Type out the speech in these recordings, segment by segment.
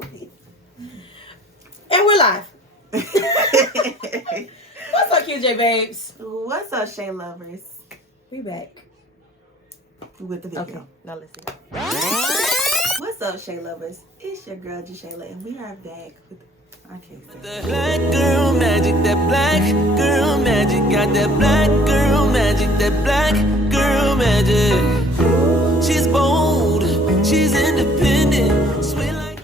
And we're live. What's up, QJ babes? What's up, Shay lovers? We back. With the video. Okay, now listen. What's up, Shay lovers? It's your girl, Jashayla, and we are back with... I can't say That black girl magic, that black girl magic, got that black girl magic, that black girl magic. She's bold, she's independent, sweet like...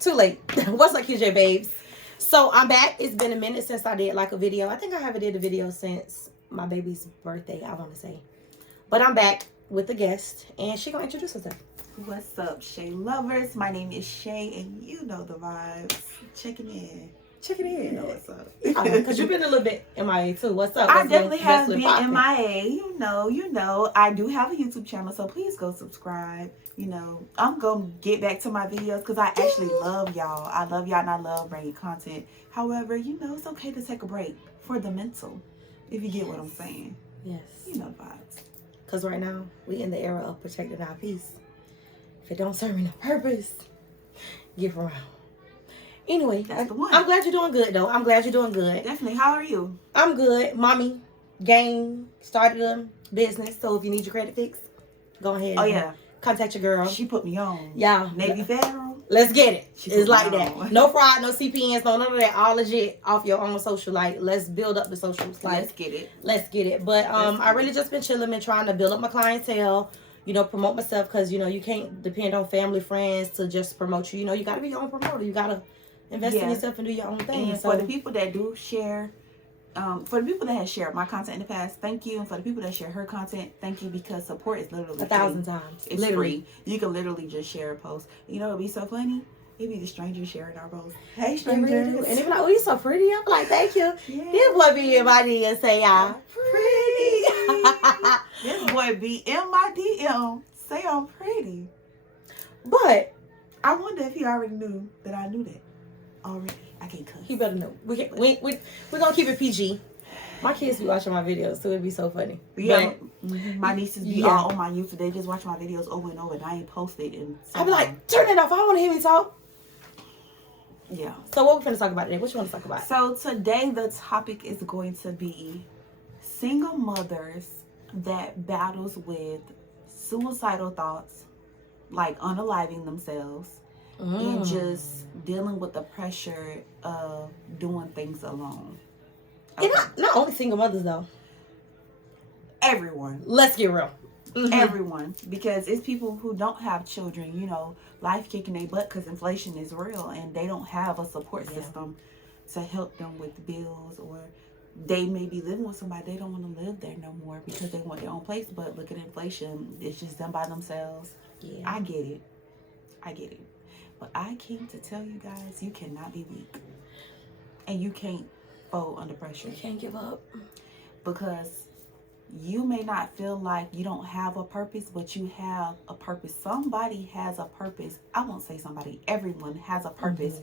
Too late. What's up, QJ babes? So I'm back. It's been a minute since I did like a video. I think I haven't did a video since my baby's birthday, I want to say. But I'm back with a guest, and she gonna introduce herself. What's up, Shay lovers? My name is Shay, and you know the vibes. Checking in. Check it in. You know what's up. Because you've been a little bit MIA too. What's up? I definitely have been MIA. You know. I do have a YouTube channel, so please go subscribe. You know, I'm going to get back to my videos because I actually love y'all. I love y'all and I love bringing content. However, you know, it's okay to take a break for the mental, if you get what I'm saying. Yes. You know the vibes. Because right now, we in the era of protecting our peace. If it don't serve me no purpose, get around. Anyway, That's the one. I'm glad you're doing good, though. I'm glad you're doing good. Definitely. How are you? I'm good. Mommy, game, started a business. So if you need your credit fixed, go ahead. Oh, and yeah. Contact your girl. She put me on. Yeah. Navy Federal. Let's get it. She It's put like me that. on. No fraud, no CPNs, no none of that. All legit off your own social. Like, let's build up the socials. Like, Let's get it. let's get it. But I really just been chilling and trying to build up my clientele. You know, promote myself because, you know, you can't depend on family, friends to just promote you. You know, you got to be your own promoter. You got to invest in yourself and do your own thing. And for the people that do share, for the people that have shared my content in the past, thank you. And for the people that share her content, thank you, because support is literally 1,000 free. times. It's literally. free. You can literally just share a post. You know, it'd be so funny. It'd be the strangers sharing our posts. Hey, They really strangers. do. And they be like, oh, you so pretty. I'm like, thank you. Yeah. This boy be in my DM say, y'all. Pretty. This boy be in my DM. Say I'm pretty. But I wonder if he already knew that I knew that already. I can't cuss. he better know. We're going to keep it PG. My kids be watching my videos, so it'd be so funny. Yeah, But my nieces be Yeah. all on my YouTube. They just watch my videos over and over, and I ain't posted. And I be like, turn it off. I don't want to hear me talk. yeah. So what we finna talk about today? What you want to talk about? So today the topic is going to be single mothers that battles with suicidal thoughts, like unaliving themselves, and just dealing with the pressure of doing things alone. And not only single mothers, though. Everyone. Let's get real. Everyone, because it's people who don't have children, you know, life kicking their butt because inflation is real and they don't have a support system to help them with bills, or they may be living with somebody, they don't want to live there no more because they want their own place. But look at inflation, it's just them by themselves. Yeah. I get it. But I came to tell you guys, you cannot be weak and you can't fold under pressure. You can't give up. Because you may not feel like you don't have a purpose, but you have a purpose. Somebody has a purpose. I won't say somebody. Everyone has a purpose.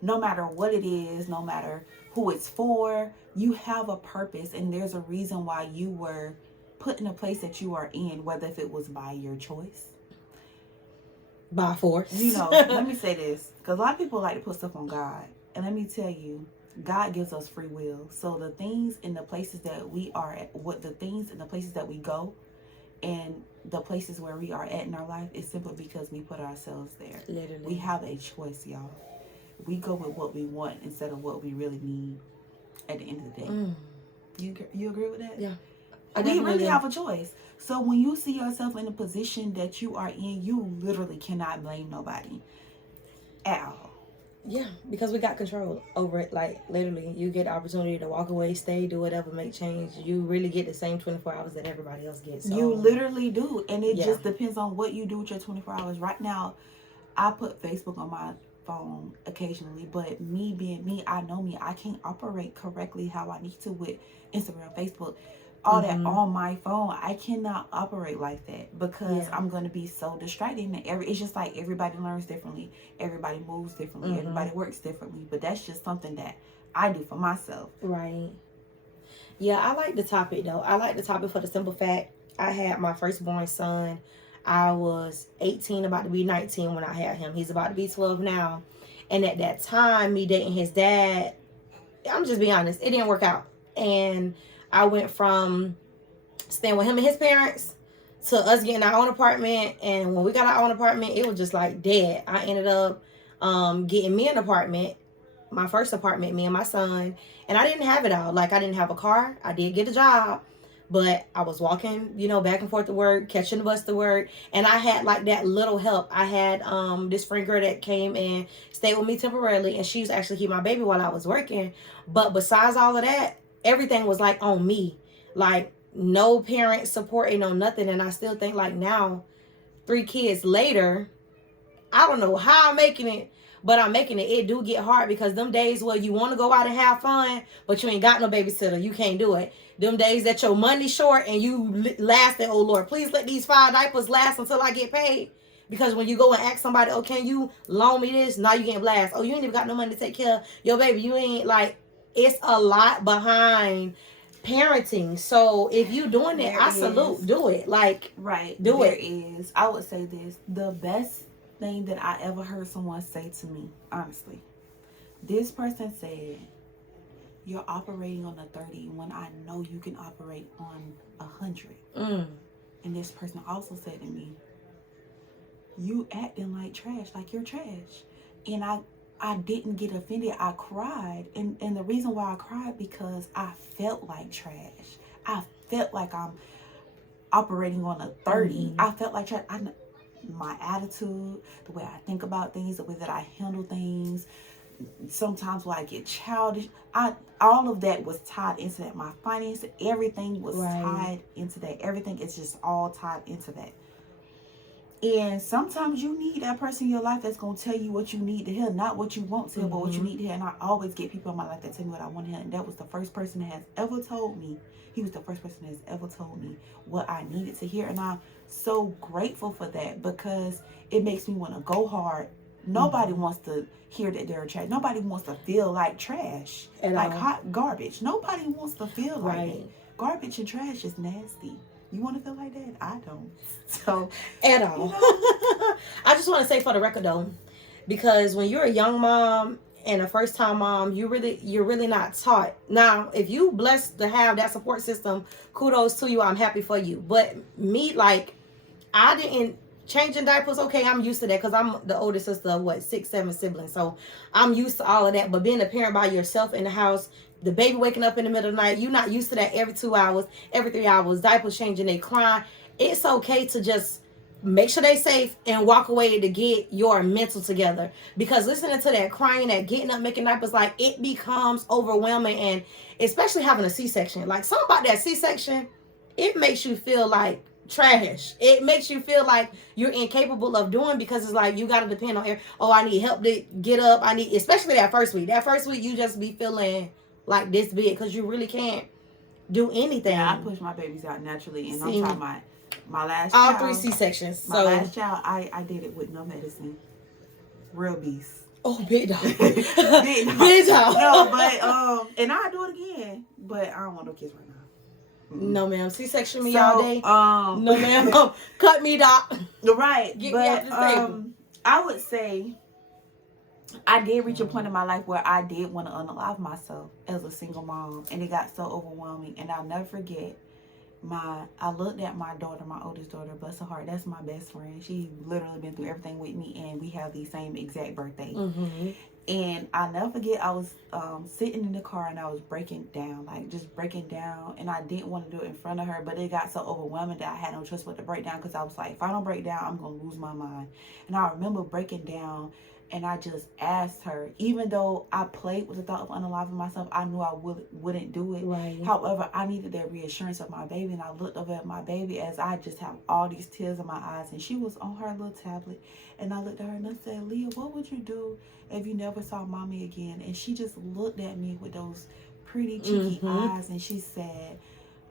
No matter what it is, no matter who it's for, you have a purpose. And there's a reason why you were put in a place that you are in, whether if it was by your choice. By force. You know, let me say this, because a lot of people like to put stuff on God. And let me tell you, God gives us free will. So the things in the places that we are at, the things in the places that we go, and the places where we are at in our life, is simply because we put ourselves there. Literally. We have a choice, y'all. We go with what we want instead of what we really need at the end of the day. You agree with that? Yeah. We really have a choice. So when you see yourself in a position that you are in, you literally cannot blame nobody at all. Yeah, because we got control over it. Like, literally, you get the opportunity to walk away, stay, do whatever, make change. You really get the same 24 hours that everybody else gets. So. You literally do. And it Yeah. just depends on what you do with your 24 hours. Right now, I put Facebook on my phone occasionally, but me being me, I know me. I can't operate correctly how I need to with Instagram, Facebook, all that on my phone. I cannot operate like that because I'm going to be so distracted. And it's just like everybody learns differently. Everybody moves differently. Everybody works differently. But that's just something that I do for myself. Right. Yeah, I like the topic, though. I like the topic for the simple fact I had my firstborn son. I was 18, about to be 19 when I had him. He's about to be 12 now. And at that time, me dating his dad, I'm just being honest, it didn't work out. And I went from staying with him and his parents to us getting our own apartment. And when we got our own apartment, it was just like dead. I ended up getting me an apartment, my first apartment, me and my son. And I didn't have it all. Like, I didn't have a car. I did get a job. But I was walking, back and forth to work, catching the bus to work. And I had, like, that little help. I had this friend girl that came and stayed with me temporarily. And she used to actually keep my baby while I was working. But besides all of that, everything was, like, on me. Like, no parent support, no nothing. And I still think, like, now, 3 kids later, I don't know how I'm making it. But I'm making it. It do get hard because them days where you want to go out and have fun, but you ain't got no babysitter. You can't do it. Them days that your money's short and you lasting, oh Lord, please let these 5 diapers last until I get paid. Because when you go and ask somebody, oh, can you loan me this? Now you getting blast. Oh, you ain't even got no money to take care of your baby. You ain't, like, it's a lot behind parenting. So if you doing it, I salute. Do it. Like, right. Do it. There is. I would say this. The best thing that I ever heard someone say to me, honestly, this person said, you're operating on a 30 when I know you can operate on 100. And this person also said to me, you acting like trash, like you're trash. And I didn't get offended. I cried. And the reason why I cried, because I felt like trash. I felt like I'm operating on a 30. I felt like trash. My attitude, the way I think about things, the way that I handle things, sometimes when I get childish, all of that was tied into that. My finances, everything was tied into that. Everything is just all tied into that. And sometimes you need that person in your life that's going to tell you what you need to hear, not what you want to hear, but what you need to hear. And I always get people in my life that tell me what I want to hear. And that was the first person that has ever told me. He was the first person that has ever told me what I needed to hear. And I'm so grateful for that, because it makes me want to go hard. Nobody wants to hear that they're trash. Nobody wants to feel like trash, like hot garbage. Nobody wants to feel like it. Garbage and trash is nasty. You want to feel like that? I don't. So at all. I just want to say for the record though, because when you're a young mom and a first time mom, you're really not taught. Now, if you blessed to have that support system, kudos to you. I'm happy for you. But me, like, I didn't. Changing diapers, okay, I'm used to that because I'm the older sister of 6, 7 siblings. So I'm used to all of that. But being a parent by yourself in the house, the baby waking up in the middle of the night, you're not used to that every 2 hours, every 3 hours, diapers changing, they crying. It's okay to just make sure they safe and walk away to get your mental together. Because listening to that crying, that getting up, making diapers, like, it becomes overwhelming. And especially having a C-section. Like, something about that C-section, it makes you feel like trash. It makes you feel like you're incapable of doing, because it's like you got to depend on air. Oh, I need help to get up. I need, especially that first week. That first week, you just be feeling like this big because you really can't do anything. Yeah, I push my babies out naturally, and I'm talking my last all child, 3 C-sections. My last child, I did it with no medicine. Real beast. Oh, big dog. Big dog. Big dog. No, but and I'll do it again, but I don't want no kids right now. No, ma'am. C-section me all day. No, ma'am. Cut me, doc. Right. Get but me off the table. I would say I did reach a point in my life where I did want to unalive myself as a single mom, and it got so overwhelming. And I'll never forget, I looked at my daughter, my oldest daughter, bless her heart. That's my best friend. She's literally been through everything with me, and we have the same exact birthday. And I'll never forget, I was sitting in the car and I was breaking down, like just breaking down. And I didn't want to do it in front of her, but it got so overwhelming that I had no choice but to break down, because I was like, if I don't break down, I'm going to lose my mind. And I remember breaking down, and I just asked her, even though I played with the thought of unaliving myself, I knew I wouldn't do it. Right. However, I needed that reassurance of my baby, and I looked over at my baby as I just have all these tears in my eyes, and she was on her little tablet. And I looked at her and I said, Leah, what would you do if you never saw mommy again? And she just looked at me with those pretty cheeky eyes, and she said,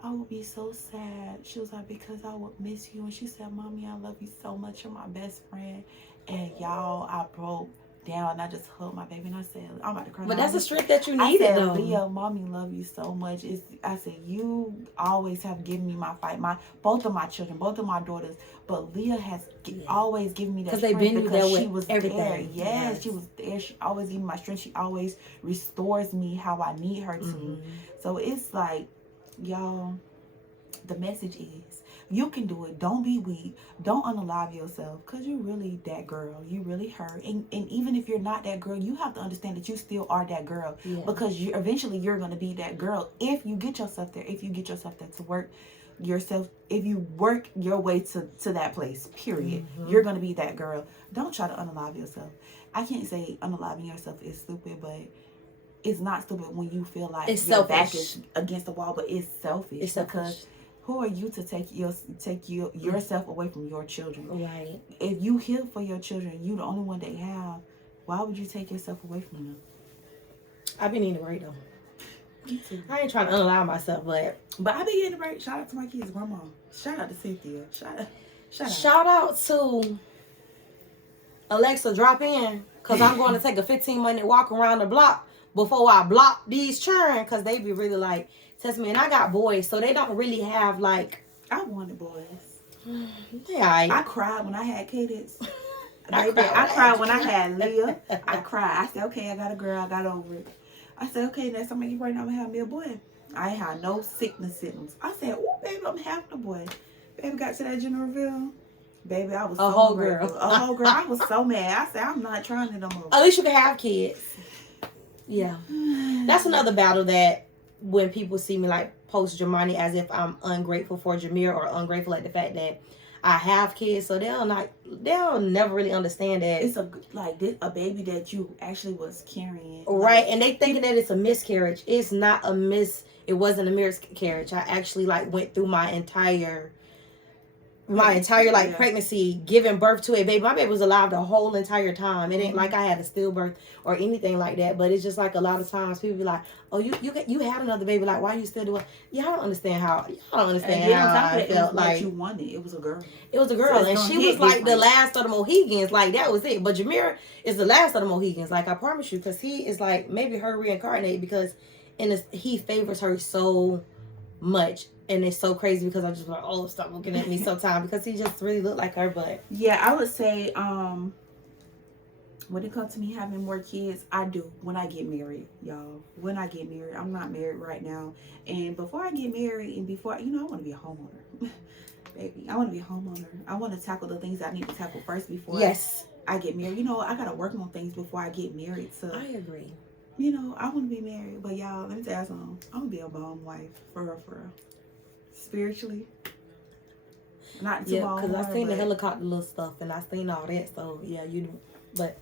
I would be so sad. She was like, because I would miss you. And she said, Mommy, I love you so much. You're my best friend. And y'all, I broke down and I just hugged my baby and I said, I'm about to cry. But now. that's the strength that you I needed, said, though. Leah, mommy love you so much. I said, you always have given me my fight. Both of my children, both of my daughters. But Leah has always given me that strength they've been there with she was everything. there. Yes, she was there. She always gave me my strength. She always restores me how I need her to. So it's like, y'all, the message is, you can do it. Don't be weak. Don't unalive yourself, because you're really that girl. You really her. And even if you're not that girl, you have to understand that you still are that girl. Yeah. Because eventually you're going to be that girl if you get yourself there. If you get yourself there to work yourself, if you work your way to that place, period, you're going to be that girl. Don't try to unalive yourself. I can't say unaliving yourself is stupid, but it's not stupid when you feel like it's your selfish. back is against the wall, but it's selfish. It's selfish. Because who are you to take yourself away from your children? Right. If you heal for your children, you the only one they have. Why would you take yourself away from them? I be needing a break, though. Me too. I ain't trying to unallow myself, but I be getting a break. Shout out to my kids' grandma. Shout out to Cynthia. shout out to Alexa, drop in, because I'm going to take a 15-minute walk around the block before I block these children, because they be really like, test me. And I got boys, so they don't really have like, I wanted boys. yeah. I cried when I had kids. I cried when I had Leah. I cried. I said, okay, I got a girl. I got over it. I said, okay, next time I get pregnant, I'm going to have me a boy. I ain't had no sickness symptoms. I said, oh, baby, I'm having a boy. Baby got to that gender reveal. Baby, I was A whole girl. A whole girl. I was so mad. I said, I'm not trying it no more. At least you can have kids. Yeah. That's another battle that when people see me like post Jamani as if I'm ungrateful for Jameer or ungrateful at the fact that I have kids, so they'll never really understand that it's a baby that you actually was carrying, right? And they thinking that it's a miscarriage. It's not it wasn't a miscarriage. I actually like went through my entire pregnancy, giving birth to a baby. My baby was alive the whole entire time. It ain't like I had a stillbirth or anything like that. But it's just like a lot of times people be like, "Oh, you had another baby. Like, why you still doing?" Yeah, I don't understand how. Y'all don't understand how I felt. Like you wanted. It was a girl. It was a girl, so and she was like the last of the Mohegans. Like that was it. But Jameer is the last of the Mohegans. Like I promise you, because he is like maybe her reincarnate, because he favors her so much. And it's so crazy because I'm just like, oh, stop looking at me sometimes, because he just really looked like her. But yeah, I would say when it comes to me having more kids, I do when I get married, y'all. When I get married, I'm not married right now. And before I get married and before, I want to be a homeowner. Baby, I want to be a homeowner. I want to tackle the things I need to tackle first before I get married. I got to work on things before I get married. So I agree. I want to be married. But y'all, let me tell you something. I'm going to be a bomb wife. For real, for real. Spiritually, not too long. Because I seen the helicopter little stuff and I seen all that. So yeah, but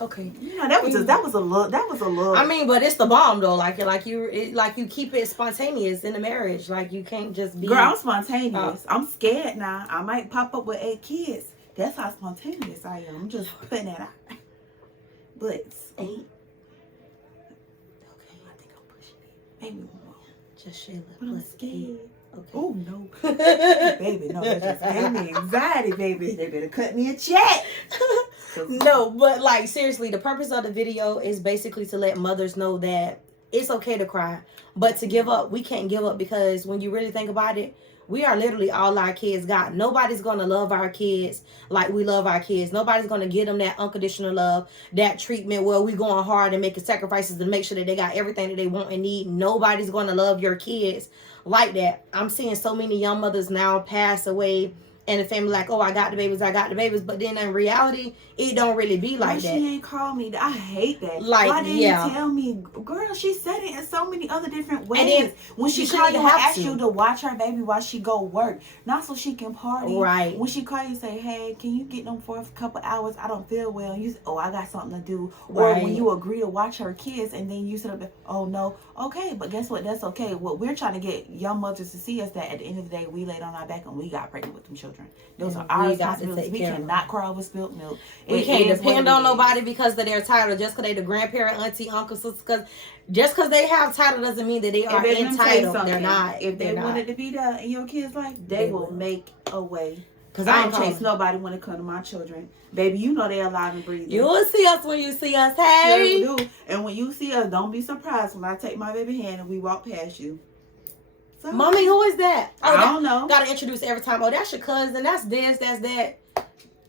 okay. That was a look. I mean, but it's the bomb though. Like you keep it spontaneous in the marriage. Like you can't just be. Girl, I'm spontaneous. I'm scared now. I might pop up with 8 kids. That's how spontaneous I am. I'm just putting that out. But 8. Okay, I think I'm pushing it. Maybe 1 more. Just Shayla. But I'm scared. Okay. Oh no, baby, no, that just gave me anxiety, baby. They better cut me a check. No, but like seriously, the purpose of the video is basically to let mothers know that it's okay to cry, but to give up, we can't give up, because when you really think about it, we are literally all our kids got. Nobody's gonna love our kids like we love our kids. Nobody's gonna give them that unconditional love, that treatment where we going hard and making sacrifices to make sure that they got everything that they want and need. Nobody's gonna love your kids like that. I'm seeing so many young mothers now pass away and the family like, oh, I got the babies, but then in reality, it don't really be like that. She ain't called me. I hate that. Like, why didn't you tell me? Girl, she said it in so many other different ways. And then when she call you and ask you to watch her baby while she go work, not so she can party. Right. When she call you and say, hey, can you get them for a couple hours? I don't feel well. You say, oh, I got something to do. Or when you agree to watch her kids and then you sit up there, oh, no. Okay, but guess what? That's okay. What we're trying to get young mothers to see is that at the end of the day, we laid on our back and we got pregnant with them children. Those are our responsibilities. We cannot cry over spilled milk. We can't depend on nobody because of their title. Just because they the grandparent, auntie, uncle, sister. Just because they have title doesn't mean that they are entitled. They're not. If they wanted to be there in your kid's life, they will make a way. Cause I I don't ain't chase chase nobody when it comes to my children. Baby, you know they alive and breathing. You will see us when you see us. Sure Hey. do. And when you see us, don't be surprised when I take my baby hand and we walk past you. So, Mommy, who is that? I don't know. Gotta introduce every time. Oh, that's your cousin. That's this. That's that.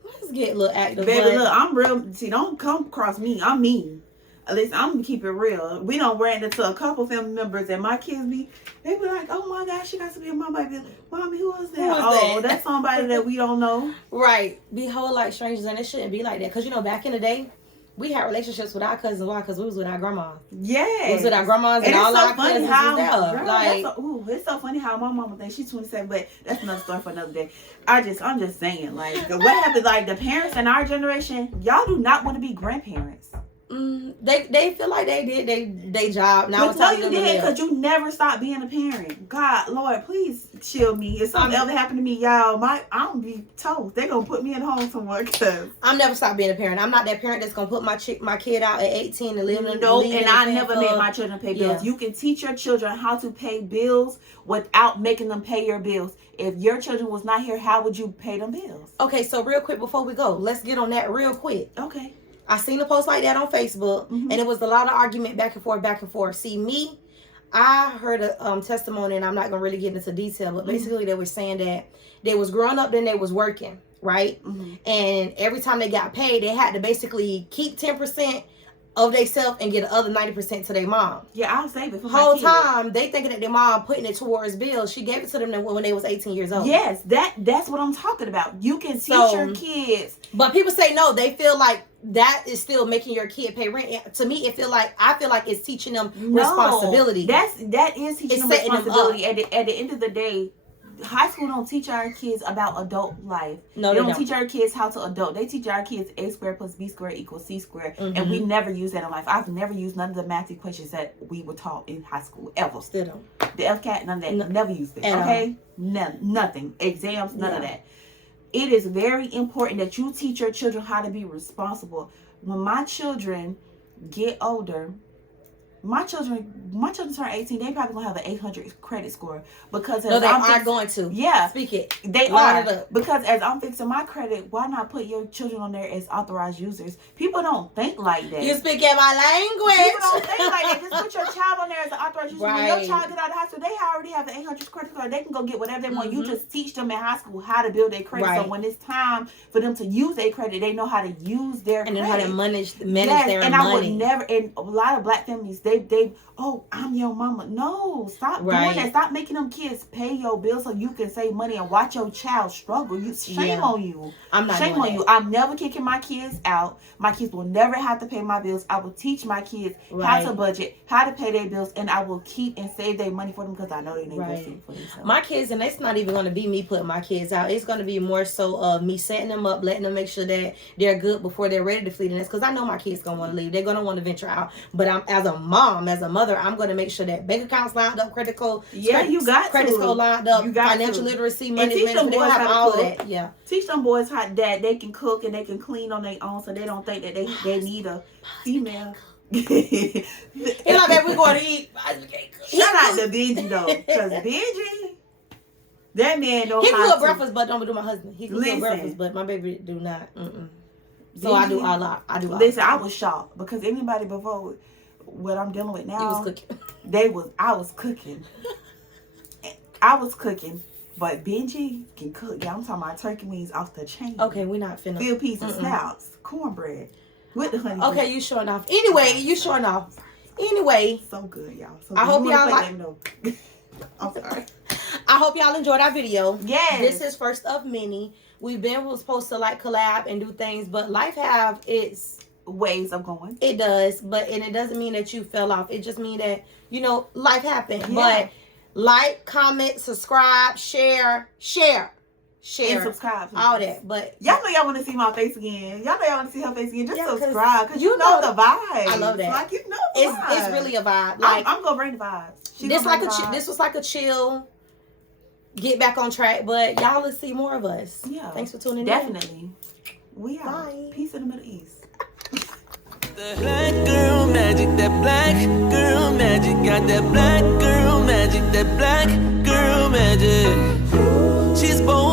Let's get a little active. Baby, look, I'm real. See, don't come across me. I'm mean. At least I'm gonna keep it real. We don't ran into a couple family members and my kids they be like, oh my gosh, she got to be a mom. Baby, Mommy, who is that? Who is that? That's somebody that we don't know. Right. Be whole like strangers, and it shouldn't be like that. Because, back in the day, we had relationships with our cousins. Why? Because we was with our grandmas. Yeah. We was with our grandmas and all our cousins was there. Girl, Like, it's so funny how my mama thinks she's 27, but that's another story for another day. I'm just saying, like, what happened, like, the parents in our generation, y'all do not want to be grandparents. they feel like they did they job. Now it's no, time you to did, live. because you never stopped being a parent. God, Lord, please shield me. If something ever happened to me, y'all, I'm gonna be toast. They gonna put me at home somewhere, because I'm never stopped being a parent. I'm not that parent that's gonna put my kid out at 18 and live in and I never made my children pay bills. Yeah. You can teach your children how to pay bills without making them pay your bills. If your children was not here, how would you pay them bills? Okay, so real quick before we go, let's get on that real quick. Okay. I seen a post like that on Facebook, and it was a lot of argument back and forth. See, me, I heard a testimony, and I'm not gonna really get into detail, but basically they were saying that they was growing up, then they was working, right? And every time they got paid, they had to basically keep 10% of themselves and get the other 90% to their mom. Yeah, I'll save it for Whole my kid. time they thinking that their mom putting it towards bills. She gave it to them when they was 18 years old. Yes, that's what I'm talking about. You can teach your kids. But people say no. They feel like that is still making your kid pay rent. And to me, I feel like it's teaching them responsibility. That is teaching them setting them responsibility. At the end of the day, high school don't teach our kids about adult life. No, they don't teach our kids how to adult. They teach our kids A squared plus B squared equals C squared. And we never use that in life. I've never used none of the math equations that we were taught in high school, ever. Still don't. The FCAT, none of that. Never used it. Okay? Nothing. Exams, none of that. It is very important that you teach your children how to be responsible. When my children get older, my children turn 18, they probably gonna have an 800 credit score, because they are going to. Yeah, speak it. They Line are, it up. because as I'm fixing my credit, why not put your children on there as authorized users? People don't think like that. You speak in my language. People don't think like that. Just put your child on there as an authorized user. When your Right. child get out of high school, they already have an 800 credit score. They can go get whatever they want. You just teach them in high school how to build their credit. Right. So when it's time for them to use their credit, they know how to use their and credit. then how to manage their and money. I would never. And a lot of black families, they I'm your mama. No, stop doing that. Stop making them kids pay your bills so you can save money and watch your child struggle. Shame on you. I'm not Shame doing on that. you. I'm never kicking my kids out. My kids will never have to pay my bills. I will teach my kids how to budget, how to pay their bills, and I will keep and save their money for them, because I know they need to see it for themselves. My kids, and it's not even going to be me putting my kids out. It's going to be more so of me setting them up, letting them make sure that they're good before they're ready to flee the nest. Because I know my kids going to want to leave. They're going to want to venture out. But as a mom, as a mother, I'm going to make sure that bank accounts lined up, credit score lined up, financial literacy, money management. They have all of that. Yeah. Teach them boys how that they can cook and they can clean on their own, so they don't think that they need a female. It's like that we're going to eat. Shout out to Benji though, because Benji, that man know he how can cook to. breakfast, but don't do my husband. He can cook breakfast, but my baby do not. So Benji, I do a lot. Listen, I was shocked, because anybody before what I'm dealing with now, he was cooking. I was cooking. I was cooking. But Benji can cook. Yeah, I'm talking about turkey wings off the chain. Okay, we're not finna. Field peas and snouts, cornbred with the honey. Okay, you showing off. Anyway, So good, y'all. So I hope good. y'all Let me know. I'm sorry. I hope y'all enjoyed our video. Yes. This is first of many. We was supposed to like collab and do things, but life have its ways of going. It does, and it doesn't mean that you fell off. It just means that, life happened. Yeah. But like, comment, subscribe, share, and subscribe. All that. But y'all know y'all want to see my face again. Y'all know y'all want to see her face again. Just Yeah, subscribe, because you know the vibe. I love that. Like, you know the vibe. It's really a vibe. Like, I'm gonna bring the vibes. This was like a chill, get back on track. But y'all will see more of us. Yeah. Thanks for tuning in. Definitely. We are. Bye. Peace in the Middle East. The black girl magic, that black girl magic, got that black girl magic, that black girl magic. She's born